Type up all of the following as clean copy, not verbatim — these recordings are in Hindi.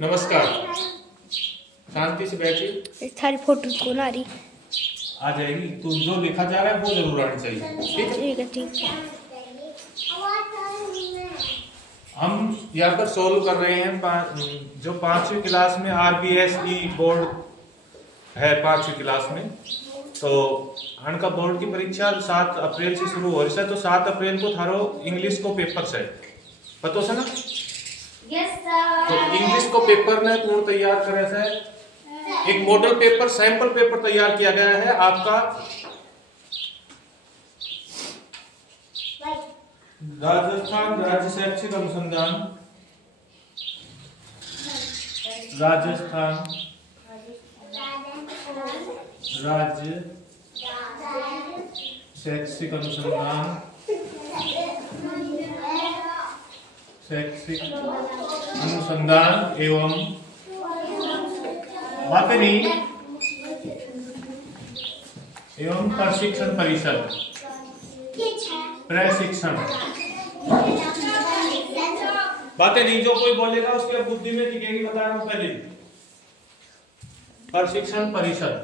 नमस्कार, शांति से बैठिए। थारी फोटो को ना रही आ जाएगी। तो जो लिखा जा रहा है वो जरूर आनी चाहिए। ठीक है, ठीक है। हम यहाँ पर सोल्व कर रहे हैं जो 5वीं क्लास में RBSE बोर्ड है 5वीं क्लास में। तो हनका बोर्ड की परीक्षा 7 अप्रैल से शुरू हो रही है। तो 7 अप्रैल को थारो इंग्लिश को पेपर से पतो से ना। Yes sir. तो इंग्लिश को पेपर ने पूर्ण तैयार करे से एक मॉडल पेपर सैंपल पेपर तैयार किया गया है आपका राजस्थान राज्य शैक्षिक अनुसंधान राजस्थान राज्य शैक्षिक अनुसंधान एवं मापनी एवं प्रशिक्षण परिषद प्रशिक्षण बातें नहीं। जो कोई बोलेगा उसके बुद्धि में टिकेगी। बता रहा हूं पहले प्रशिक्षण परिषद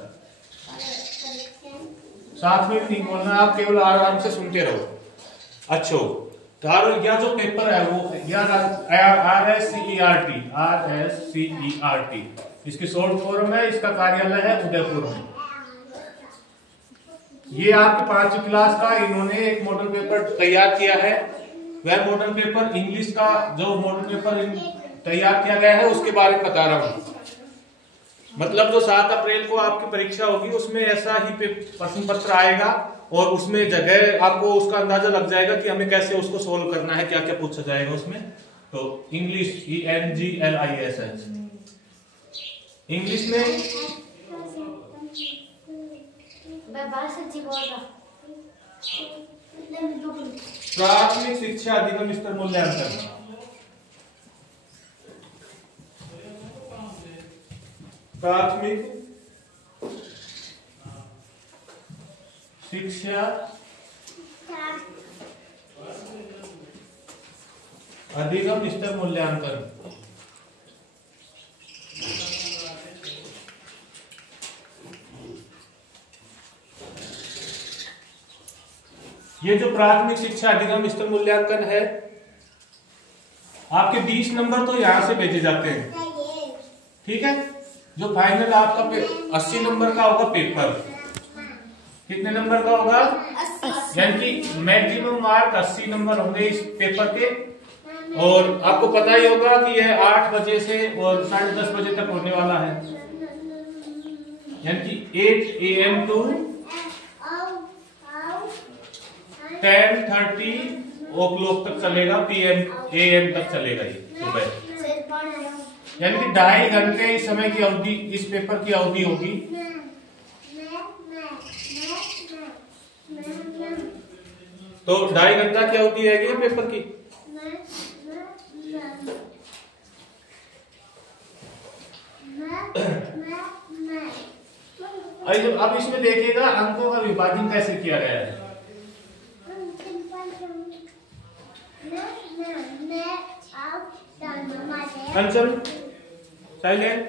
साथ में नहीं बोलना, आप केवल आराम से सुनते रहो। अच्छा, तो यह जो पेपर है वो RSCERT इसकी शॉर्ट फॉर्म है। इसका कार्यालय है उदयपुर में। ये आपकी 5वीं क्लास का इन्होंने एक मॉडल पेपर तैयार किया है। वह मॉडल पेपर इंग्लिश का जो मॉडल पेपर तैयार किया गया है उसके बारे में बता रहा हूं। मतलब जो 7 अप्रैल को आपकी परीक्षा होगी उसमें ऐसा ही प्रश्न पत्र आएगा और उसमें जगह आपको उसका अंदाजा लग जाएगा कि हमें कैसे उसको सोल्व करना है, क्या क्या पूछा जाएगा उसमें। तो इंग्लिश ENGLISH इंग्लिश में मैं बात सच्ची बोल रहा हूं। प्राथमिक शिक्षा अधिगम स्तर मूल्यांकन प्राथमिक शिक्षा अधिगम स्तर मूल्यांकन। ये जो प्राथमिक शिक्षा अधिगम स्तर मूल्यांकन है आपके 20 नंबर तो यहां से भेजे जाते हैं। ठीक है, जो फाइनल आपका 80 नंबर का होगा पेपर। कितने नंबर का होगा? 80। यानी कि मैक्सिमम मार्क 80 नंबर होंगे इस पेपर के। और आपको पता ही होगा कि यह 8 बजे से और 10:30 बजे तक होने वाला है। यानी कि 8 AM to 10:30 o'clock तक चलेगा। AM तक चलेगा ये सुबह। यानी कि 2.5 घंटे इस समय की अवधि, इस पेपर की अवधि होगी। तो 2.5 घंटा की अवधि है पेपर की। अब इसमें देखिएगा अंकों का विभाजन कैसे किया गया है। Kanchan silent.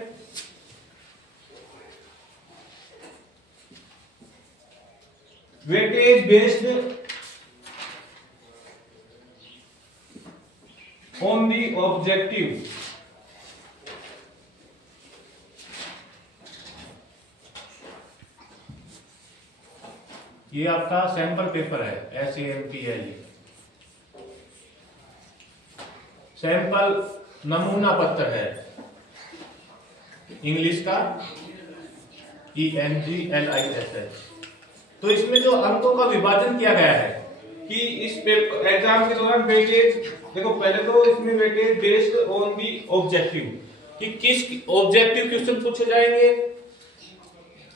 Weightage based on the objective. ये आपका सैंपल पेपर है SAMPL सैंपल नमूना पत्र है इंग्लिश का ENGLISH। तो इसमें जो अंकों का विभाजन किया गया है कि इस पेपर एग्जाम के दौरान वेटेज देखो। पहले तो इसमें weightage based on the objective कि किस ऑब्जेक्टिव क्वेश्चन पूछे जाएंगे।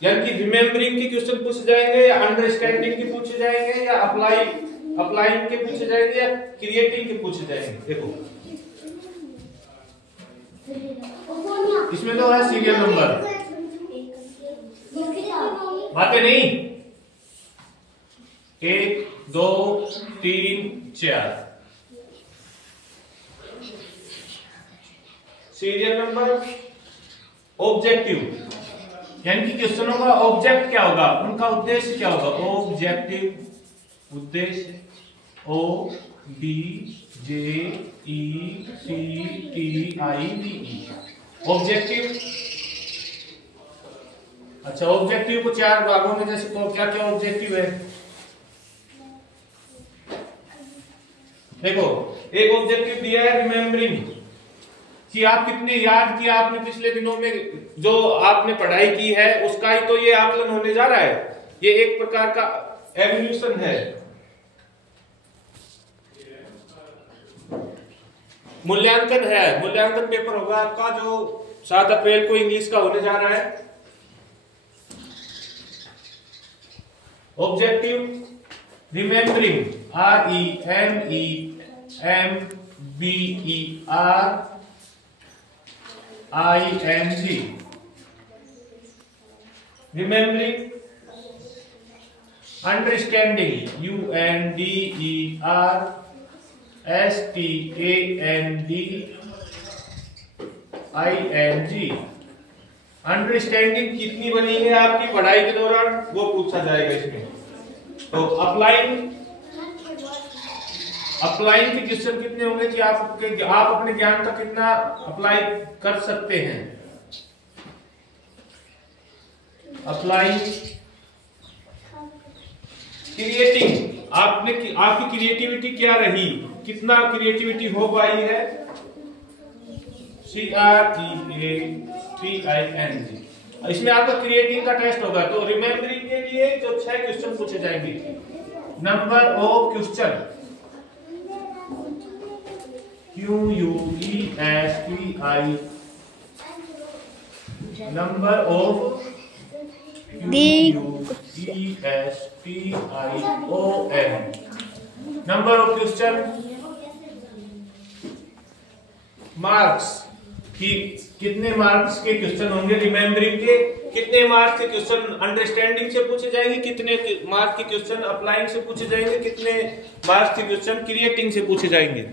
यानी कि रिमेम्बरिंग के क्वेश्चन पूछे जाएंगे या अंडरस्टैंडिंग के पूछे जाएंगे या अप्लाइंग के पूछे जाएंगे या क्रिएटिंग के पूछे जाएंगे। देखो इसमें तो है सीरियल नंबर। बातें नहीं 1 2 3 4। सीरियल नंबर, ऑब्जेक्टिव यानी कि क्वेश्चनों का ऑब्जेक्ट क्या होगा, उनका उद्देश्य क्या होगा, ऑब्जेक्टिव उद्देश्य, O B J E C T I V E objective. अच्छा, ऑब्जेक्टिव को चार भागों में जैसे तो क्या क्या ऑब्जेक्टिव है, देखो एक ऑब्जेक्टिव दिया है रिमेम्बरिंग, कि आप कितने याद किया आपने पिछले दिनों में, जो आपने पढ़ाई की है उसका ही तो ये आकलन होने जा रहा है, ये एक प्रकार का एवोल्यूशन है। मूल्यांकन है, मूल्यांकन पेपर होगा आपका जो 7 अप्रैल को इंग्लिश का होने जा रहा है। Objective remembering, REMEMBERING, remembering. Understanding, UNDERSTANDING। Understanding कितनी बनी है आपकी पढ़ाई के दौरान वो पूछा जाएगा इसमें। तो अप्लाइंग के क्वेश्चन कितने होंगे कि आप अपने ज्ञान का कितना अप्लाई कर सकते हैं। अप्लाइंग, क्रिएटिंग, आपकी क्रिएटिविटी क्या रही, कितना क्रिएटिविटी हो पाई है, CREATING। इसमें आपका क्रिएटिंग का टेस्ट होगा। तो रिमेम्बरिंग के लिए जो 6 क्वेश्चन पूछे जाएंगे, number of question, QUESTI, number of QUESTION, number of question, marks कि कितने मार्क्स के क्वेश्चन होंगे रिमेम्बरिंग के, कितने मार्क्स के क्वेश्चन अंडरस्टैंडिंग से पूछे जाएंगे, कितने मार्क्स के क्वेश्चन अप्लाइंग से पूछे जाएंगे, कितने मार्क्स के क्वेश्चन क्रिएटिंग से पूछे जाएंगे।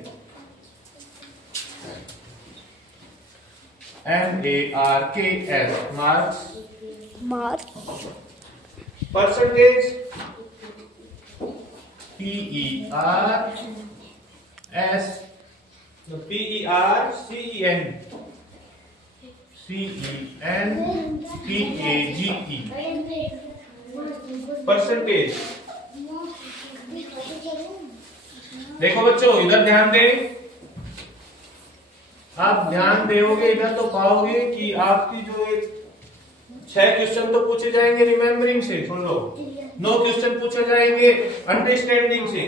MARKS, marks. Percentage, PERCENTAGE, percentage. देखो बच्चों इधर ध्यान दें, आप ध्यान दोगे इधर तो पाओगे कि आपकी जो एक 6 क्वेश्चन तो पूछे जाएंगे रिमेम्बरिंग से, सुन लो, 9 क्वेश्चन पूछे जाएंगे अंडरस्टैंडिंग से,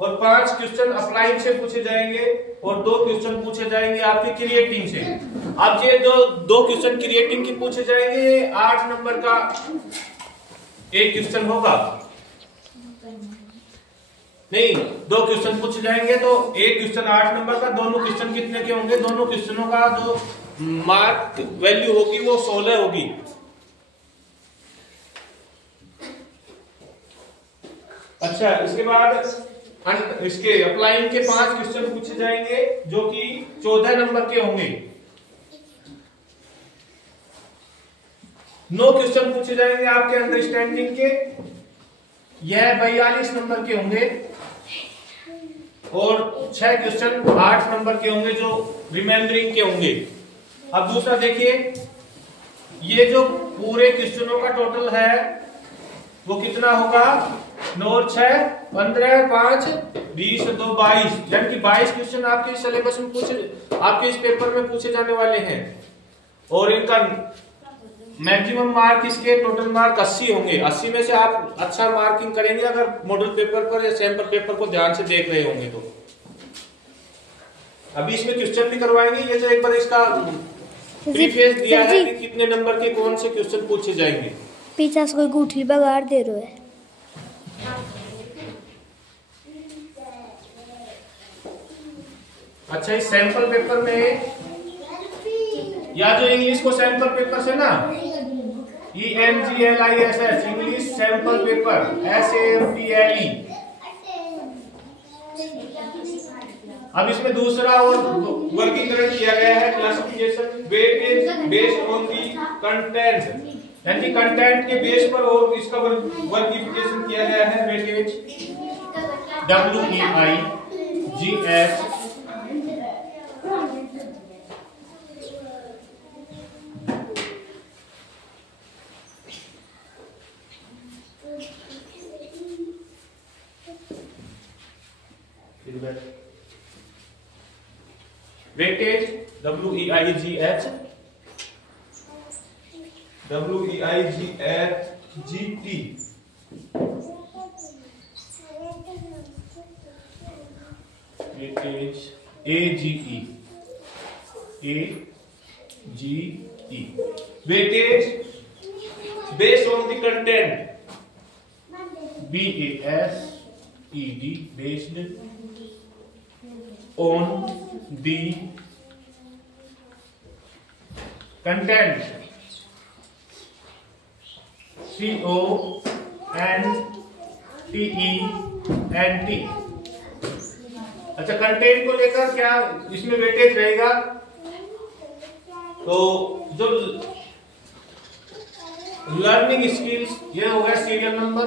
और 5 क्वेश्चन अप्लाइंग से पूछे जाएंगे, और 2 क्वेश्चन पूछे जाएंगे आपके क्रिएटिंग से। अब ये जो 2 क्वेश्चन क्रिएटिंग की पूछे जाएंगे, 8 नंबर का एक क्वेश्चन होगा, नहीं 2 क्वेश्चन पूछे जाएंगे तो एक क्वेश्चन 8 नंबर का, दोनों क्वेश्चन कितने के होंगे, दोनों क्वेश्चनों का जो मार्क वैल्यू होगी वो 16 होगी। अच्छा, इसके बाद इसके अप्लाइंग के 5 क्वेश्चन पूछे जाएंगे जो कि 14 नंबर के होंगे। 9 क्वेश्चन पूछे जाएंगे आपके अंडरस्टैंडिंग के, यह 42 नंबर के होंगे, और 6 क्वेश्चन 8 नंबर के होंगे जो रिमेम्बरिंग के होंगे। अब दूसरा देखिए, ये जो पूरे क्वेश्चनों का टोटल है वो कितना होगा, 9 और 6 15, 5 20 2 22, यानी कि 22 क्वेश्चन आपके सिलेबस में आपके इस पेपर में पूछे जाने वाले हैं, और इनका मैक्सिमम मार्क, इसके टोटल मार्क 80 होंगे। 80 में से आप अच्छा मार्किंग करेंगे अगर मॉडल पेपर पर या सैंपल पेपर को ध्यान से देख रहे होंगे तो। अभी इसमें क्वेश्चन भी करवाएंगे, ये तो एक बार इसका प्रीफेस दिया है कि कितने नंबर के कौन से क्वेश्चन पूछे जाएंगे। पीछे से कोई गुठली बगाड़ दे रहा है। अच्छा, इस सैंपल पेपर में या जो इंग्लिश को सैंपल पेपर से ना, ENGLISH English sample paper SAMPLE। अब इसमें दूसरा और वर्गीकरण किया गया है, classification classification weightage based on the content, यानी कंटेंट के बेस पर और इसका वर्गीकरण किया गया है। Weightage WEIGH weightage WEIGH GT weightage AGE weightage based on the content BASED based on the content CONTENT। अच्छा, कंटेंट को लेकर क्या इसमें वेटेज रहेगा? तो जो लर्निंग स्किल्स, ये हो गया सीरियल नंबर।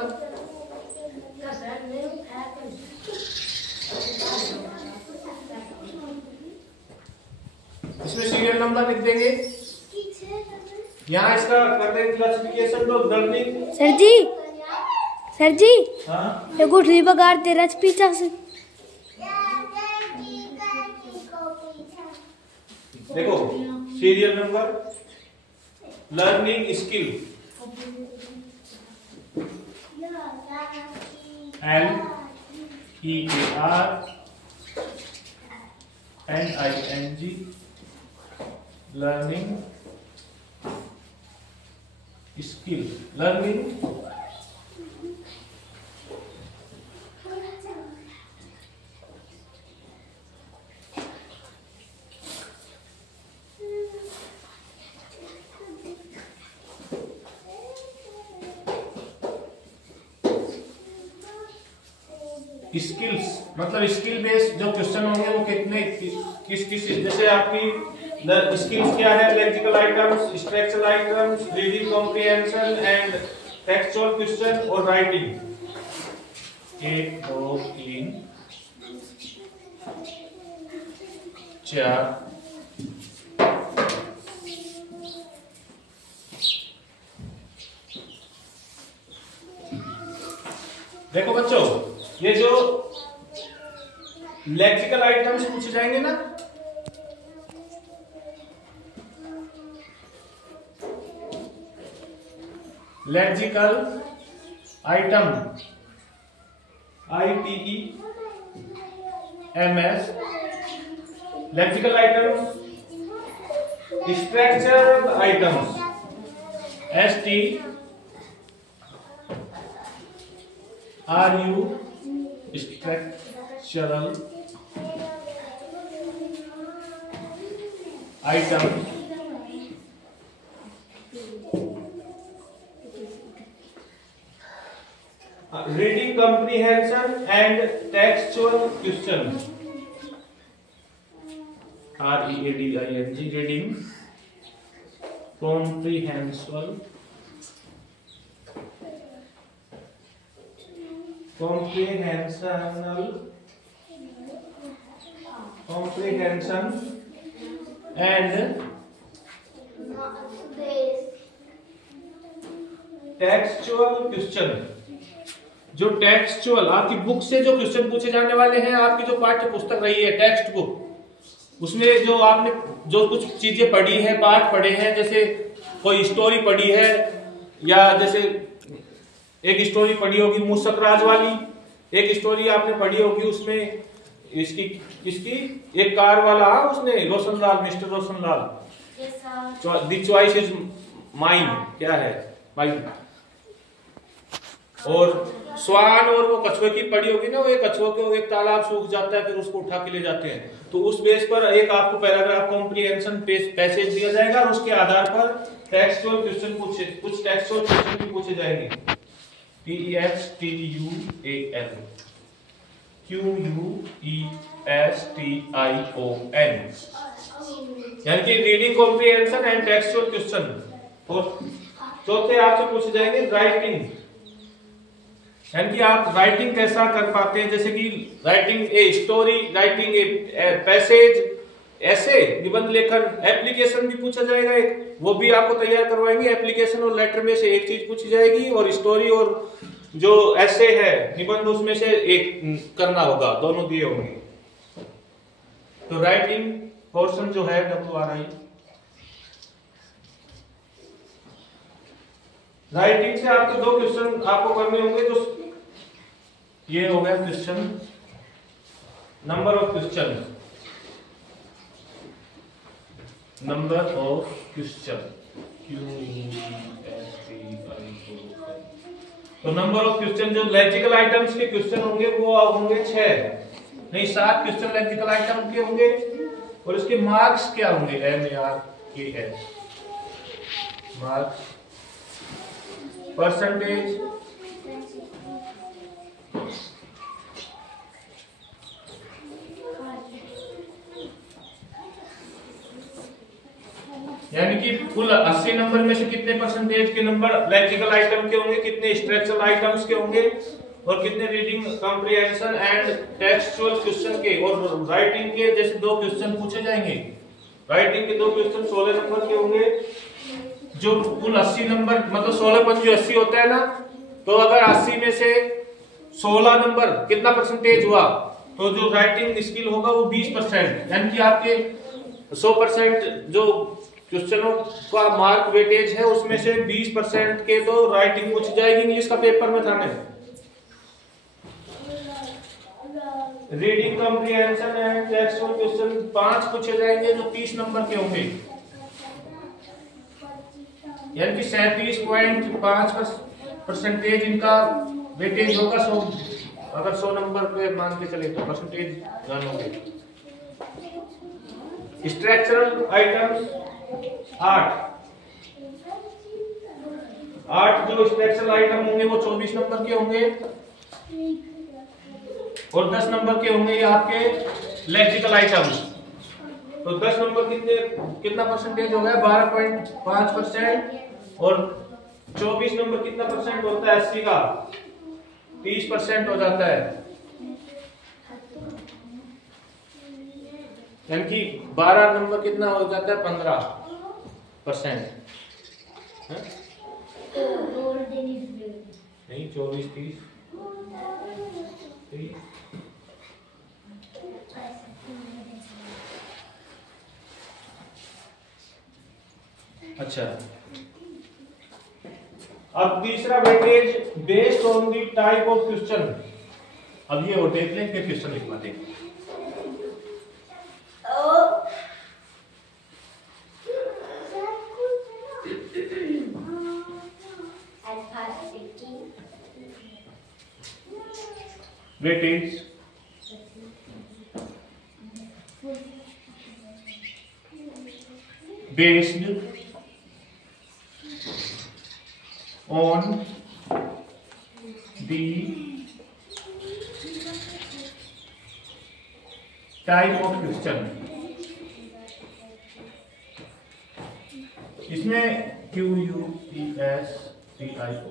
इसमें सीरियल नंबर लिख देंगे। यहाँ इसका कर देंगे क्लासिफिकेशन। तो लर्निंग सर जी हाँ ये गुठली बगाड़ दे रहा पीछा से। देखो serial number, learning skill LEARNING learning skill, learning skills, मतलब स्किल बेस्ड जो क्वेश्चन होंगे वो कितने किस जैसे आपकी स्किल्स क्या है? Lexical items, structural items, reading comprehension and textual question और राइटिंग। 1 2 3 4 देखो बच्चों, ये जो लेक्सिकल आइटम्स पूछे जाएंगे ना, lexical item ITEMS, lexical items, structural items STRU structural item, reading comprehension and textual question READING, reading comprehension and textual question. जो टेक्सचुअल आपकी बुक से जो क्वेश्चन पूछे जाने वाले हैं, आपकी जो पाठ्य पुस्तक रही है टेक्स्ट बुक, उसमें जो आपने जो कुछ चीजें पढ़ी हैं, पाठ पढ़े हैं, जैसे कोई स्टोरी पढ़ी है, या जैसे एक स्टोरी पढ़ी होगी मूसक राज वाली, एक स्टोरी आपने पढ़ी होगी उसमें इसकी एक कार वाला, उसने Roshanlal, mister Roshanlal, the choice is mine, क्या है माइन, और स्वान और वो कछुए की पड़ी होगी ना, वो एक कछुए को एक तालाब सूख जाता है, फिर उसको उठा के ले जाते हैं। तो उस बेस पर एक आपको पैराग्राफ कॉम्प्रिहेंशन पैसेज दिया जाएगा और उसके आधार पर टेक्सचुअल क्वेश्चन कुछ टेक्सचुअल क्वेश्चन भी पूछे जाएंगे। TEXTUAL QUESTION, यानी कि reading comprehension and textual question. और चौथे आपसे पूछे जाएंगे राइटिंग, यानी कि आप राइटिंग कैसा कर पाते हैं, जैसे कि writing a story, writing a passage, ऐसे निबंध लेखन। एप्लीकेशन भी पूछा जाएगा एक, वो भी आपको तैयार करवाएंगे। एप्लीकेशन और लेटर में से एक चीज पूछी जाएगी, और स्टोरी और जो ऐसे है निबंध उसमें से एक करना होगा, दोनों दिए होंगे। तो राइटिंग पोर्शन जो है WRI, राइटिंग से आपके दो क्वेश्चन आपको करने होंगे। जो ये हो गया question, number of question, number of question तो नंबर ऑफ क्वेश्चन जो लैक्सिकल आइटम्स के क्वेश्चन होंगे वो होंगे 6, नहीं 7 क्वेश्चन लैक्सिकल आइटम के होंगे। और इसके मार्क्स क्या होंगे, MARKS, मार्क्स, परसेंटेज, यानी कि कुल 80 नंबर में से कितने परसेंटेज के नंबर लैक्सिकल आइटम के होंगे, कितने स्ट्रक्चरल आइटम्स के होंगे, और कितने reading comprehension and textual question के। और राइटिंग के जैसे 2 क्वेश्चन पूछे जाएंगे, राइटिंग के 2 क्वेश्चन 16 नंबर के होंगे। जो कुल 80 नंबर, मतलब 16 पंजे 80 होता है ना, तो अगर 80 में से 16 नंबर कितना परसेंटेज हुआ, तो जो राइटिंग स्किल होगा वो 20%, यानी कि आपके 100% जो क्वेश्चनों का मार्क वेटेज है उसमें से 20% के तो राइटिंग पूछ जाएगी इंग्लिश का पेपर में थाने। Reading comprehension and textual question 5 पूछे जाएंगे जो 30 नंबर के होंगे, यानी कि 37.5% इनका वेटेज होगा। 100 अगर 100 नंबर पे मान के चले तो परसेंटेज जानोगे। स्ट्रक्चरल आइटम्स 8 जो स्ट्रक्चरल आइटम होंगे वो 24 नंबर के होंगे, और 10 नंबर के होंगे ये आपके लैक्सिकल आइटम्स। तो 10 नंबर कितना परसेंटेज हो गया, 12.5%, और 24 नंबर कितना परसेंट होता है 80 का, 30% हो जाता है, यानी कि 12 नंबर कितना हो जाता है 15%। नहीं 24 30 अच्छा। अब तीसरा weightage based on the type of question. अब ये वो देख लें फिर क्वेश्चन लिखवाते हैं। Weightage based on the type of question। इसमें QUESTION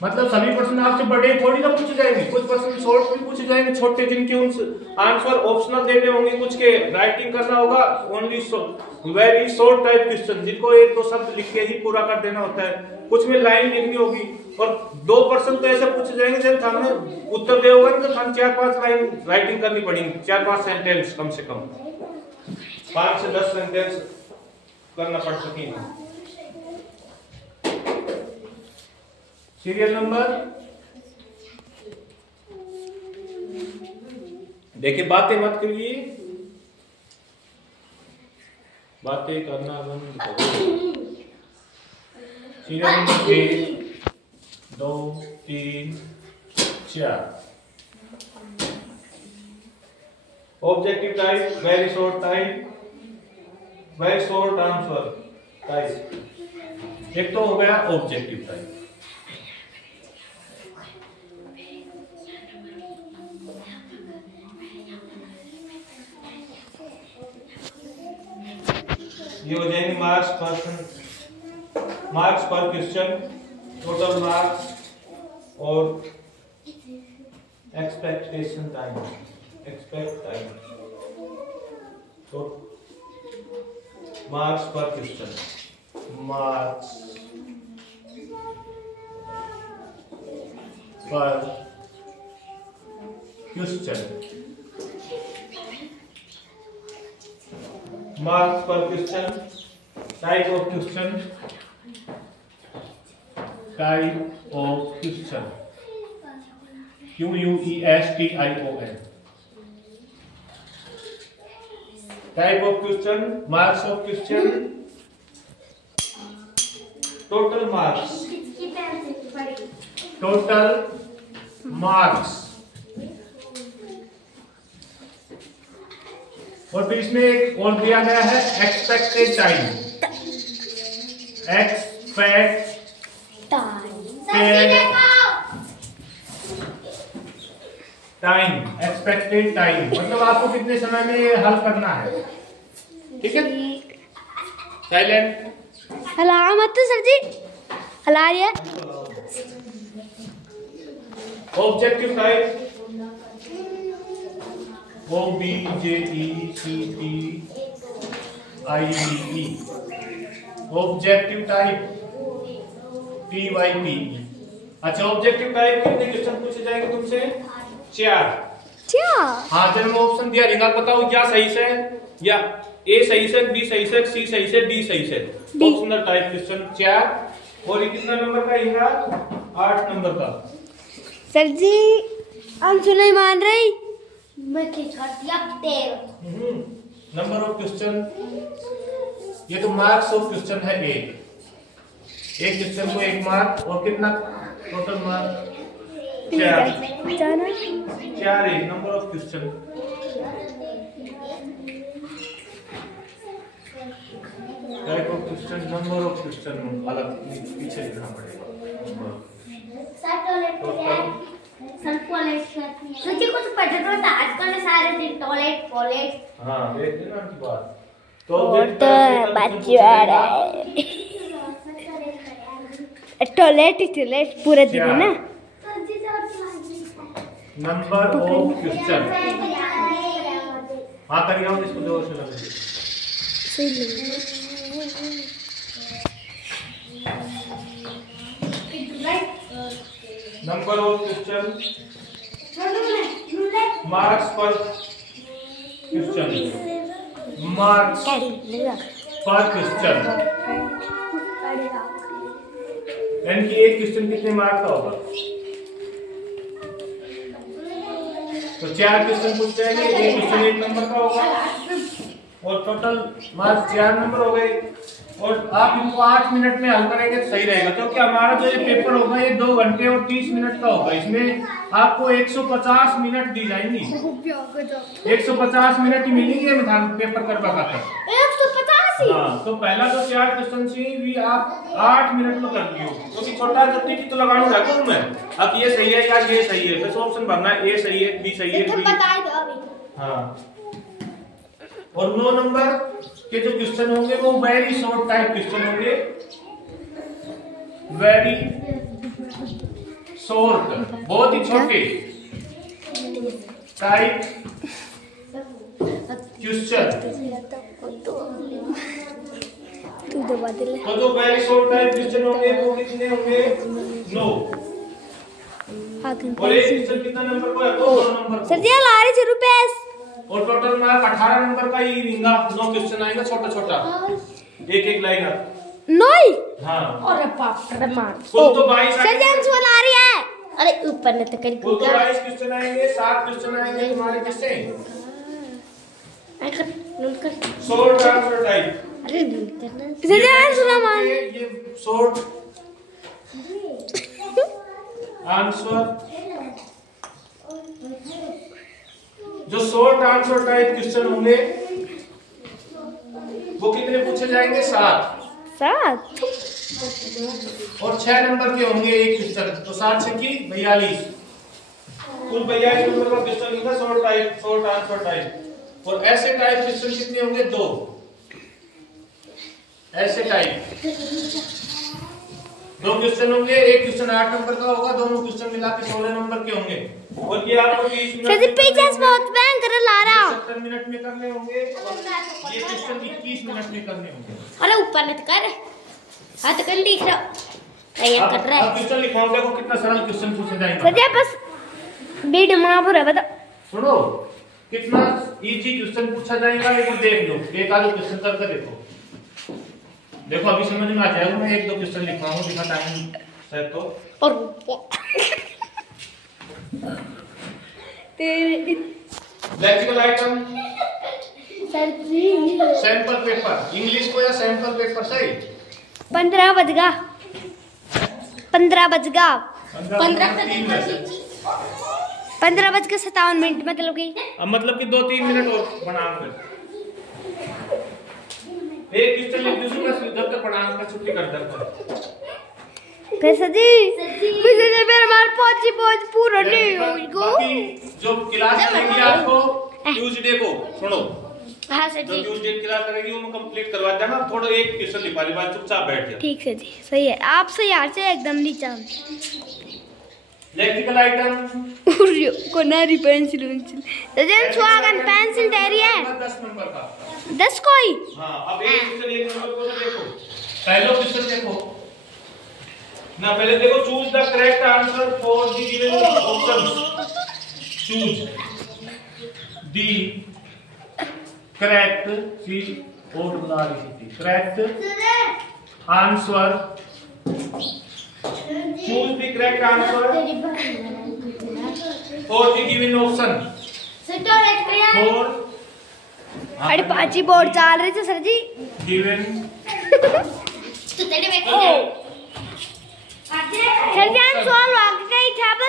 मतलब सभी प्रश्न आपसे बड़े थोड़ी ना पूछे जाएंगे, कुछ प्रश्न शॉर्ट भी पूछे जाएंगे, छोटे जिनके उन आंसर ऑप्शनल देने होंगे, कुछ के राइटिंग करना होगा, only very short type question जिनको 1-2 शब्द लिख के ही पूरा कर देना होता है, कुछ में लाइन लिखनी होगी। और 2% तो ऐसे पूछे जाएंगे जब हमने उत्तर दिया होगा तो हम 4-5 लाइन राइटिंग करनी पड़ेगी, 4-5 सेंटेंस कम से कम 5 से 10 सेंटेंस करना पड़ सकेगा। सीरियल नंबर देखिए, बातें मत करिए, बातें करना बंद करो। Serial number 1 2 3 4। Objective type very short type, very short answer type. एक तो हो गया ऑब्जेक्टिव टाइप। ये हो जाएंगे मार्क्स पर क्वेश्चन, टोटल मार्क्स और एक्सपेक्टेशन टाइम, तो मार्क्स पर क्वेश्चन, मार्क्स पर क्वेश्चन, मार्क्स पर question, type of question, QUESTION, type of question, marks of question, total marks, और फिर इसमें एक और दिया गया है एक्सपेक्टेड टाइम, एक्सपेक्टेड टाइम मतलब आपको कितने समय में ये हल करना है। ठीक है, साइलेंट। हला मत सर जी, हला रही है। Objective type OBJECTIVE, objective type PYPE। अच्छा, ऑब्जेक्टिव टाइप कितने क्वेश्चन पूछे जाएंगे तुमसे? 4। हाँ, जब मैं ऑप्शन दिया रहेगा बताओ क्या सही से, या ए सही से, बी सही से, सी सही से, डी सही से। Optional type question 4। और ये कितना नंबर का रहेगा? 8 नंबर का। सर जी आंसर नहीं मान रही। मैं नंबर ऑफ क्वेश्चन, ये तो मार्क्स ऑफ क्वेश्चन है। एक क्वेश्चन को 1 मार्क, और कितना टोटल मार्क? 4। 4 है number of question. Type of question, number of question अलग पीछे लिखना पड़ेगा। मुझे कुछ पता तो था, आजकल सारे दिन टॉयलेट। हाँ, देख लेना की बात। तो टॉयलेट पूरे दिन है ना। नंबर ऑफ क्वेश्चन, हाँ करिए हम इसको जोर से लगे। नंबर ऑफ क्वेश्चन, मार्क्स पर क्वेश्चन, मार्क्स पर क्वेश्चन, यानी कि एक क्वेश्चन कितने मार्क्स का होगा? तो 4 क्वेश्चन पूछ जाएंगे, एक क्वेश्चन 1 नंबर का होगा, और टोटल मार्क्स 4 नंबर हो गए। और आप इनको 8 मिनट में हल करेंगे तो सही रहेगा, क्योंकि हमारा जो ये पेपर होगा ये 2 घंटे और 30 मिनट का होगा। इसमें आपको 150 मिनट दी जाएंगी, 150 मिनट ही मिलेंगे विधान पेपर कर पाकर। 150? हाँ, तो पहला जो 4 क्वेश्चन भी आप 8 मिनट में कर लियो, क्योंकि छोटा जल्दी की तो लगाना रखो मैं। अब ये सही है या ये सही है, बस ऑप्शन भरना है, ए सही है, बी सही है, हाँ। और 9 नंबर के जो क्वेश्चन होंगे वो वेरी शॉर्ट टाइप क्वेश्चन होंगे, वेरी शॉर्ट, बहुत ही छोटे टाइप क्वेश्चन। तो जो वेरी शॉर्ट टाइप क्वेश्चन होंगे वो कितने होंगे? 9। और एक क्वेश्चन कितना नंबर का है? 2 नंबर। सर जी ₹1,00,000। और टोटल मार्क 18 नंबर का ही रहेगा। 9 क्वेश्चन आएगा छोटा छोटा, एक लाइन। नहीं, हाँ, अरे बाप रे बाप। कुल तो 22 सर जी आंसर आ रही है। अरे ऊपर न तो कर, कुल तो 22 क्वेश्चन आएंगे, 7 क्वेश्चन आएंगे तुम्हारे किससे? Short answer type. अरे करना सर जी आंसर मान, ये शॉर्ट आंसर, जो शॉर्ट आंसर टाइप क्वेश्चन होंगे वो कितने पूछे जाएंगे? 7। और 6 नंबर के होंगे एक क्वेश्चन, तो 7 से की 42, कुल 42 नंबर का क्वेश्चन होगा शॉर्ट आंसर टाइप। और ऐसे टाइप क्वेश्चन कितने होंगे? 2। ऐसे टाइप 2 क्वेश्चन होंगे। एक क्वेश्चन 8 नंबर का होगा, दोनों क्वेश्चन मिला के 16 नंबर के होंगे। और ये आपको 30 मिनट बहुत भयंकर ला रहा 70 मिनट में करने होंगे। ये क्वेश्चन 21 मिनट में करने होंगे। अरे ऊपर मत कर, हाथ कर दिख रहा तैयार कर रहा है। अब क्वेश्चन लिखवाओगे, देखो कितना सरल क्वेश्चन पूछे जाएंगे। सर बस बीड मापुर बता सुनो कितना इजी क्वेश्चन पूछा जाएगा। एक बार देख लो, एक आधो क्वेश्चन करके देखो। देखो अभी समझ में आ जाएगा। मैं 1-2 क्वेश्चन लिखवाऊंगा, जितना टाइम है तो। और तेरे लेक्सिकल आइटम सर जी सैंपल पेपर, इंग्लिश को या सैंपल पेपर सही। 15 बज गया 15 बज गया 15 बज के 57 मिनट मतलब कि अब मतलब कि 2-3 मिनट और बनाओगे। एक क्वेश्चन लिख दूसरी का जब तक पढ़ाने का छुट्टी कर देता कैसे जी मुझे तो मेरा मार पहुंच पूरा नहीं होगा। बाकी जो क्लास चलेगी आपको ट्यूसडे को, सुनो हाँ सर जो जी ट्यूसडे क्लास लगेगी वो कंप्लीट करवा देना। थोड़ा एक क्वेश्चन लिखवा ले, बाद चुपचाप बैठ जा। ठीक है जी सही है। आपसे यार से एकदम नीचा इलेक्ट्रिकल आइटम कोनारी पेंसिल तो स्वागत पेंसिल दे रही है 10 नंबर का 10 कोई। हाँ अब एक क्वेश्चन 1 नंबर को तो देखो। पहला क्वेश्चन देखो ना, पहले देखो choose the correct answer for the given options. Choose the correct चीज और बता रही थी correct answer. Choose the correct answer for the given option for. अरे पांची बोर्ड चल रही थी सर जी गिवन सर जी हम सॉल्व आगे गई था अब।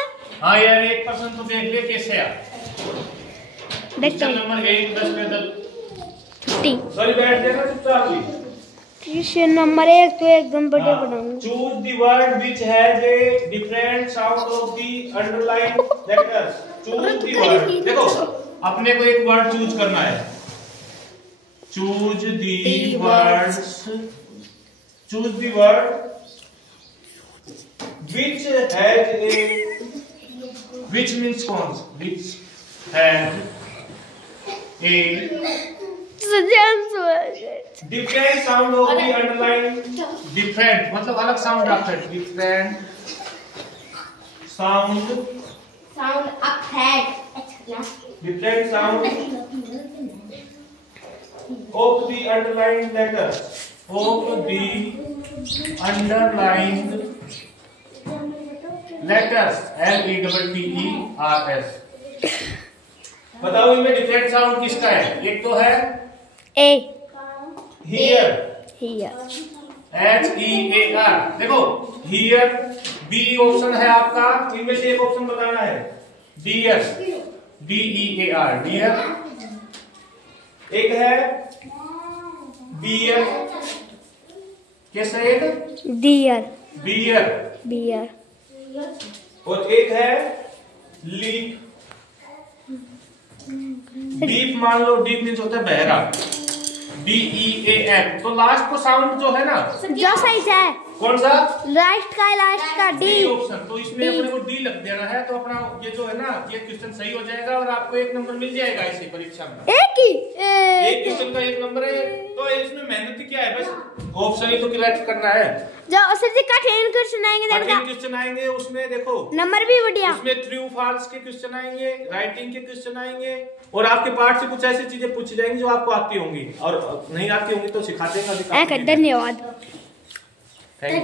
हाँ यार 1% तो देख ले कैसे आ। देखते हैं नंबर 1 10 में 50 सॉरी बैठ जाएगा चुपचाप ही। क्वेश्चन नंबर 1 तो एकदम बढ़िया बनाऊंगा। Choose the word which has a different sound of the underline letters. Choose the word, देखो अपने को एक वर्ड चूज करना है। Choose the words, choose the word which has a, which means कौन, which has a different sound of the underline। different मतलब अलग साउंड रखता है। different sound different sound of the underlined letters, of the underlined letters LETTERS। बताओ इनमें डिफरेंट साउंड किसका है। एक तो है ए हियर हियर HEAR। देखो हियर बी ऑप्शन है आपका, इनमें से एक ऑप्शन बताना है। Dear DEAR dear. एक है बियर, कैसा एक डियर बियर। बियर और एक है लीप। डीप मान लो, डीप मीन्स होता है बहरा DEAN। तो लास्ट को साउंड जो है ना जो सही है कौन सा, लास्ट का डी ऑप्शन। तो इसमें अपने को डी लग देना है। तो अपना ये जो है ना ये क्वेश्चन सही हो जाएगा और आपको 1 नंबर मिल जाएगा इसी परीक्षा में। एक क्वेश्चन का 1 नंबर है। तो इसमें मेहनत ही क्या है, बस ऑप्शन ही तो करेक्ट करना है। जो सर जी कठिन क्वेश्चन आएंगे कठिन क्वेश्चन आएंगे, उसमें देखो नंबर भी बढ़िया, उसमें ट्रू फॉल्स के क्वेश्चन आएंगे, राइटिंग के क्वेश्चन आएंगे और आपके पार्ट से कुछ ऐसी चीजें पूछी जाएंगी जो आपको आती होंगी और नहीं आती होंगी तो सिखा देंगे। धन्यवाद। Thank you.